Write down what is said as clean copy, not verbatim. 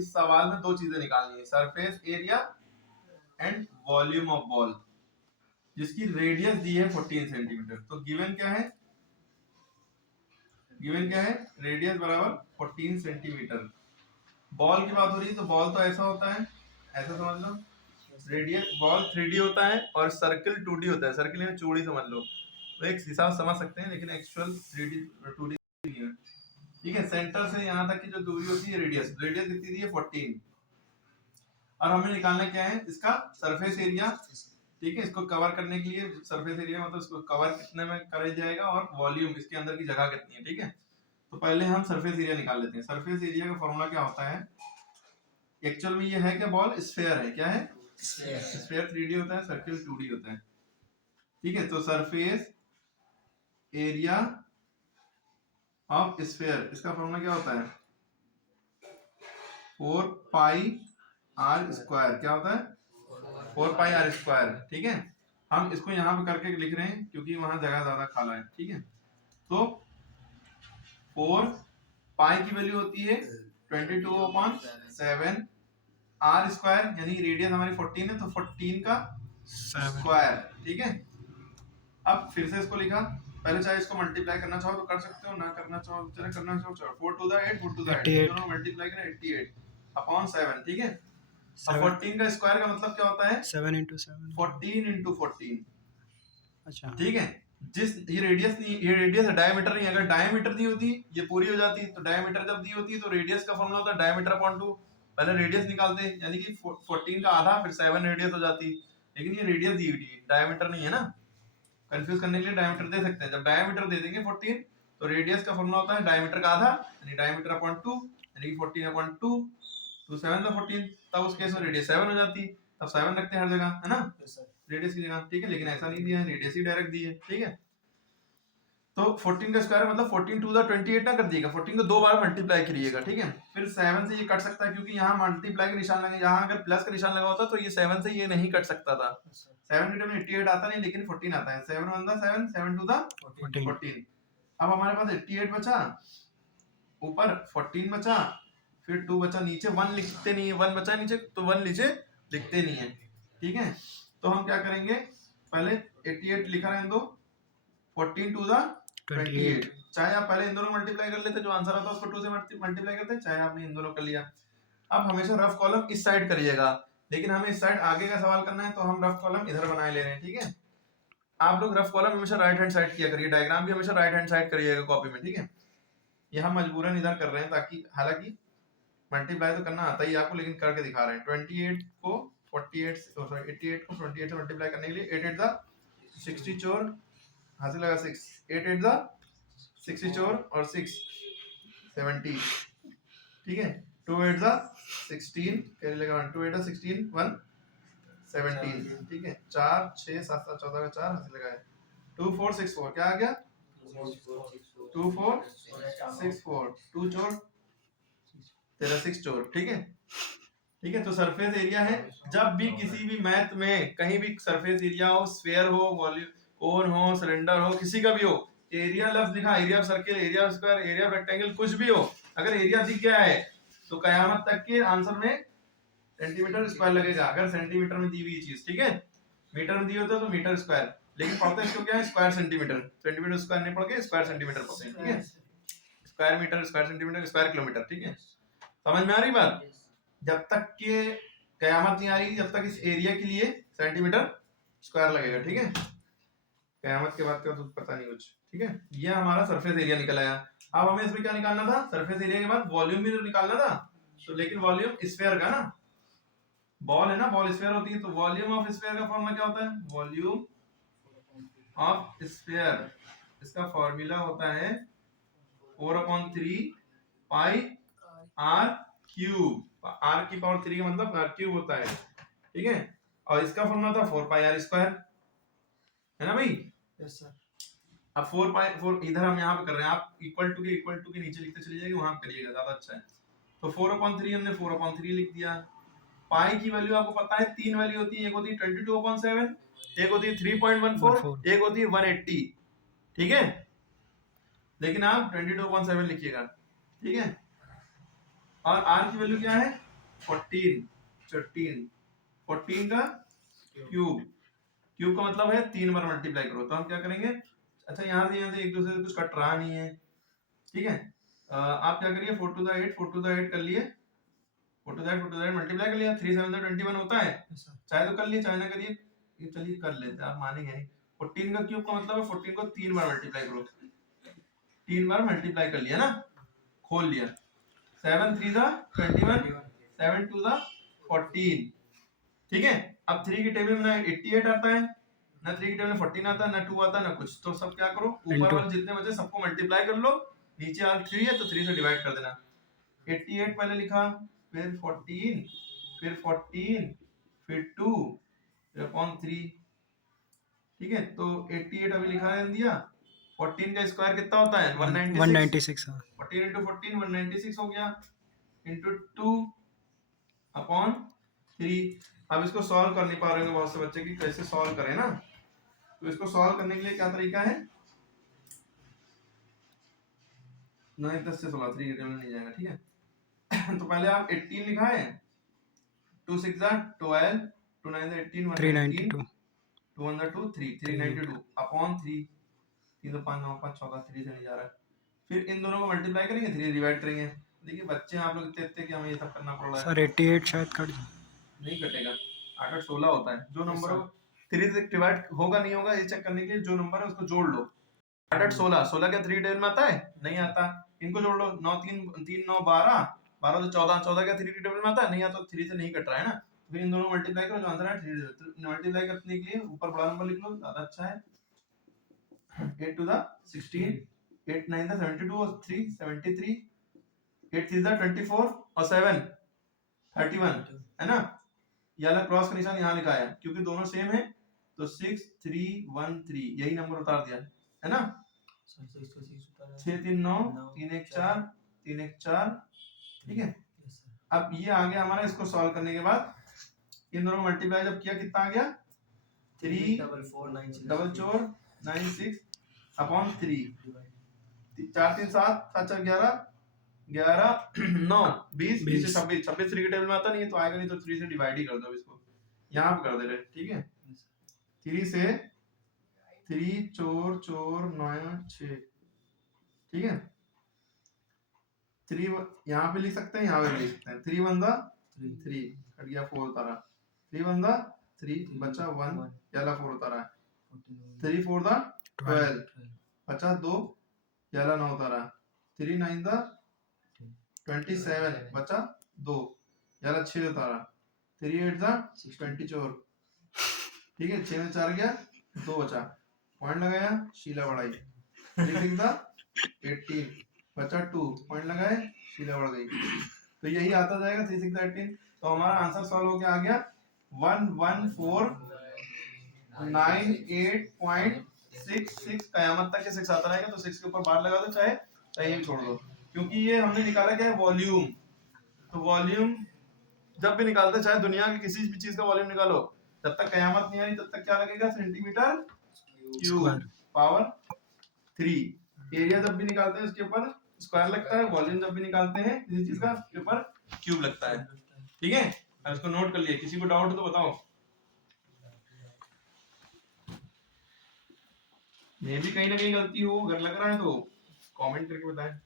इस सवाल में दो चीजें निकालनी है, surface area and volume of ball, जिसकी रेडियस दी है 14 सेंटीमीटर। तो गिवन क्या है, रेडियस बराबर 14 सेंटीमीटर। बॉल की बात हो रही है, तो बॉल तो ऐसा होता है, ऐसा समझ लो, रेडियस बॉल 3D होता है और सर्कल 2D होता है। सर्कल में चौड़ी समझ लो, तो एक हिसाब समझ सकते हैं, लेकिन एक्चुअल 3D 2D नहीं है। ठीक है, सेंटर से यहाँ तक की जो दूरी होती है रेडियस कितनी दी है 14, और हमें निकालना क्या है इसका सरफेस एरिया। ठीक है, इसको कवर करने के लिए सरफेस एरिया मतलब इसको कवर कितने में करा जाएगा और वॉल्यूम इसके अंदर की जगह कितनी है। ठीक है, तो पहले हम सरफेस एरिया निकाल लेते हैं। सरफेस एरिया का फॉर्मूला क्या होता है, एक्चुअल में ये है कि बॉल स्फीयर है, क्या है स्फीयर 3D होता है, सर्किल 2D होता है। ठीक है, तो सरफेस एरिया ऑफ स्फीयर, इसका फॉर्मूला क्या होता है 4 पाई आर स्क्वायर। क्या होता है 4 पाई आर स्क्वायर। ठीक है, हम इसको यहाँ पे करके लिख रहे हैं क्योंकि वहां जगह ज्यादा खाला है। ठीक है, तो 4 पाई की वैल्यू होती है 22/7 आर स्क्वायर, यानी रेडियस हमारी 14 है, तो 14 का स्क्वायर। ठीक है, अब फिर से इसको लिखा, पहले चाहे इसको मल्टीप्लाई करना चाहो तो कर सकते हो, ना करना चाहो चले करना चाहो, 4 टू द 8 4 टू द 8 दोनों मल्टीप्लाई करें 88/7। ठीक है, अब 14 का स्क्वायर का मतलब क्या होता है 7 × 7 14 × 14। अच्छा, ठीक है, जिस ये रेडियस नहीं, ये रेडियस है, डायमीटर नहीं। अगर डायमीटर दी होती ये पूरी हो जाती, तो डायमीटर जब दी होती है तो रेडियस का फॉर्मूला होता है डायमीटर अपॉन 2। पहले रेडियस निकालते हैं, यानी कि 14 का आधा फिर 7 रेडियस हो जाती, लेकिन ये रेडियस दी हुई है, डायमीटर नहीं है ना। कंफ्यूज करने के लिए डायमीटर दे सकते हैं, जब डायमीटर दे देंगे 14 तो रेडियस का फॉर्मूला होता है डायमीटर का आधा, यानी डायमीटर अपॉन 2, यानी 14/2 तो 7 का 14, तब उस केस में रेडियस 7 हो जाती, तब 7 रखते हैं हर जगह, है ना रेडियस की जगह। ठीक है, लेकिन ऐसा नहीं दिया है, रेडियस ही डायरेक्ट दी है। ठीक है, तो 14 का स्क्वायर मतलब 14 टू द 28 ना कर दिएगा, 14 को दो बार मल्टीप्लाई करिएगा। ठीक है, फिर 7 से ये कट सकता है क्योंकि यहाँ मल्टीप्लाई का निशान लगा, यहाँ अगर प्लस का निशान लगा होता तो ये 7 से ये नहीं कट सकता था। 7 के में 88 आता नहीं, लेकिन 14 आता है। 7 1 7 7 टू द 14। अब हमारे पास 88 बचा, ऊपर 14 बचा, फिर 2 बचा, नीचे 1 लिखते नहीं है, 1 बचा नीचे तो 1 नीचे लिखते नहीं है। ठीक है, तो हम क्या करेंगे, पहले 88 लिखा रहने दो, 14 टू द 28, चाहे आप पहले इन दोनों मल्टीप्लाई कर लेते, जो आंसर आता है उसको 2 से मल्टीप्लाई करते, चाहे आपने इन दोनों कर लिया। अब हमेशा रफ कॉलम इस साइड करिएगा, लेकिन हमें इस साइड आगे का सवाल करना है, तो हम रफ कॉलम इधर बनाए ले रहे हैं। ठीक है, आप लोग रफ कॉलम हमेशा राइट हैंड साइड किया करिए, डायग्राम भी हमेशा राइट हैंड साइड करिएगा कॉपी में। ठीक है, ये हम मजबूरन इधर कर रहे हैं, ताकि हालांकि मल्टीप्लाई तो करना आता ही आपको, लेकिन करके दिखा रहे हैं। 28 को 48 सॉरी 88 को 28 से मल्टीप्लाई करने के लिए 8 8 द 60 चोर, हासिल लगा 6, 8 8 द 60 चोर और 6 70। ठीक है, 2 8 द 16 कैरी लगा 1, 2 8 द 16 1 17। ठीक है, 4 6 7 7 14 का 4 हासिल लगाए, 2 4 6 4 क्या आ गया 2 4 6 4, 2 चोर तेरा 6 चोर। ठीक है, ठीक है, तो सरफेस एरिया है। जब भी किसी भी मैथ में कहीं भी सरफेस एरिया हो, स्फीयर हो, वॉल्यूम कोन हो, सिलेंडर हो, किसी का भी हो, एरिया लफ्ज लिखा, area of circle, area of square, area of rectangle, कुछ भी हो, अगर एरिया दिख गया है तो कयामत तक के आंसर में सेंटीमीटर स्क्वायर लगेगा, अगर सेंटीमीटर में दी हुई चीज। ठीक है, मीटर में दी होता है तो मीटर स्क्वायर, लेकिन पढ़ते इसको क्या है स्क्वायर सेंटीमीटर, सेंटीमीटर स्क्वायर नहीं पढ़ के स्क्वायर सेंटीमीटर पढ़ते हैं। ठीक है, square metre, square centimetre, square kilometre. ठीक है, समझ में आ रही बात। जब तक के कयामत नहीं आ रही, जब तक इस एरिया के लिए सेंटीमीटर स्क्वायर लगेगा। ठीक है, कयामत के बाद का तो पता नहीं कुछ। ठीक है, ये हमारा सरफेस एरिया निकल आया। अब हमें इसमें क्या निकालना था, सरफेस एरिया के बाद वॉल्यूम भी तो निकालना था, तो लेकिन वॉल्यूम स्फीयर का ना, बॉल है ना, बॉल स्फीयर होती है, तो वॉल्यूम ऑफ स्फीयर का फॉर्मूला क्या होता है, वॉल्यूम ऑफ स्फीयर, इसका फॉर्मूला होता है 4/3 पाई आर क्यूब, आर की पावर 3 का मतलब आर क्यूब होता है। ठीक है, और इसका फॉर्मूला था 4 पाई आर स्क्वायर, है ना भाई। Yes sir. अब 4 पाई 4 इधर हम यहाँ पे कर रहे हैं, आप इक्वल टू के नीचे लिखते चले जाइए, वहां करिएगा ज्यादा अच्छा है। तो 4/3 हमने 4/3 लिख दिया। पाई की वैल्यू आपको पता है 3 वैल्यू होती है, एक होती है 22/7, एक होती है 3.14, एक होती है 180। ठीक है, लेकिन आप 22/7 लिखिएगा। ठीक है, और आर की वैल्यू क्या है 14 14 का क्यूब, क्यूब का मतलब है 3 बार मल्टीप्लाई करो। तो हम क्या करेंगे, अच्छा यहाँ से एक दूसरे से कुछ कट रहा नहीं है, ठीक है। आप क्या करिए 4 to the 8 कर लिए, 4 to the 8 मल्टीप्लाई कर लिया, 3 7 21 होता है, चाहे तो कर लिए चाहे ना करिए, ये चलिए कर लेते हैं, आप मानेंगे नहीं। 14 का क्यूब का मतलब है 14 को 3 बार मल्टीप्लाई करो, 3 बार मल्टीप्लाई कर लिया ना, खोल लिया, 7 3 21, 7 2 14, ठीक है। अब 3 की टेबल में ना 88 आता है, ना 3 की टेबल में 14 आता है, ना 2 आता है, ना कुछ, तो सब क्या करो, ऊपर वाले जितने बचे सबको मल्टीप्लाई कर लो, नीचे वाला 3 है तो 3 से डिवाइड कर देना। 88 पहले लिखा, फिर 14, फिर 14, फिर 2, फिर अपॉन 3, ठीक है। तो 88 अभी लिखा है दिया, 14 का स्क्वायर कितना होता है 196, 196 हाँ। 14 into 14 196 हो गया, into 2 अपॉन 3। अब इसको सॉल्व कर नहीं पा रहे होंगे बहुत से बच्चे कि कैसे सॉल्व करें ना, तो इसको सॉल्व करने के लिए क्या तरीका है, 9 10 से 16 3 की टेबल में नहीं जाएगा, ठीक है। तो पहले आप 18 लिखा है, 2 6 12, 2 9 18, 392 2 1 2 3 392 अपॉन 3, 3 2 5 9 5 14, 3 से नहीं जा रहा है। फिर इन दोनों को मल्टीप्लाई करेंगे, 3 डिवाइड करेंगे। देखिए बच्चे आप लोग इतने इतने कि हमें ये सब करना पड़ रहा है, सर 88 शायद कट जाए। नहीं कटेगा, 8 8 16 होता है, जो नंबर 3 से डिवाइड होगा नहीं होगा ये चेक करने के लिए जो नंबर है उसको जोड़ लो। 8 8 16, 16 क्या 3 टेबल में आता है, नहीं आता, इनको जोड़ लो, 9 3 3 9 12, 12 से 14, 14 क्या 3 टेबल में आता है, नहीं आता, तो 3 से नहीं कट रहा है ना, फिर इन दोनों मल्टीप्लाई करो, जो आंसर है 3 मल्टीप्लाई करने के लिए ऊपर बड़ा नंबर लिख लो, ज्यादा अच्छा है। 8 to the 16, 8 9 the 72 और 3 73, 8 3 the 24 और 7 31, है ना। ये वाला क्रॉस का निशान यहाँ लिखा है क्योंकि दोनों सेम है, तो 6 3 1 3 यही नंबर उतार दिया है ना। 6 3 9 3 1 4 3 1 4, ठीक है। अब ये आ गया हमारा, इसको सॉल्व करने के बाद इन दोनों मल्टीप्लाई जब किया कितना आ गया, 3 4 4 9 6 अपॉन 3, 4 3 7 7 4 11 11 9 20 20 से 26, 26 3 के टेबल में आता नहीं है तो आएगा नहीं, तो 3 से डिवाइड ही कर दो इसको, यहाँ पे कर दे रहे, ठीक है। 3 से 3 4 4 9 6, ठीक है। 3 यहाँ पे लिख सकते हैं, यहाँ पे लिख सकते हैं, 3 1 3 कट गया, 4 उतारा, 3 1 3 बचा 1, याला 4 उतारा, 3 4 12 बचा 2, याला 9 उतारा, 3 9 27 बचा 2, याला 6 उतारा, 3 8 24, ठीक है। 6 में 4 गया, 2 बचा, पॉइंट लगाया, शीला बढ़ाई, 3 6 18 बचा 2, पॉइंट लगाए, शीला बढ़ गई, तो यही आता जाएगा 3 6 18। तो हमारा आंसर सॉल्व हो गया, आ गया 1149.66, कयामत तक के 6 आता रहेगा, तो 6 के ऊपर बार लगा दो, चाहे चाहे ये छोड़ दो, क्योंकि ये हमने निकाला क्या है वॉल्यूम, तो वॉल्यूम जब भी निकालते चाहे दुनिया की किसी भी चीज का वॉल्यूम निकालो, जब तक कयामत नहीं आई तब तक क्या लगेगा, सेंटीमीटर क्यूब पावर 3। एरिया जब भी निकालते हैं उसके ऊपर स्क्वायर लगता है, वॉल्यूम जब भी निकालते हैं किसी चीज का उसके ऊपर क्यूब लगता है, ठीक है। अब इसको नोट कर लिया, किसी को डाउट हो तो बताओ, मे भी कहीं ना कहीं गलती हो, अगर लग रहा है तो कमेंट करके बताएं।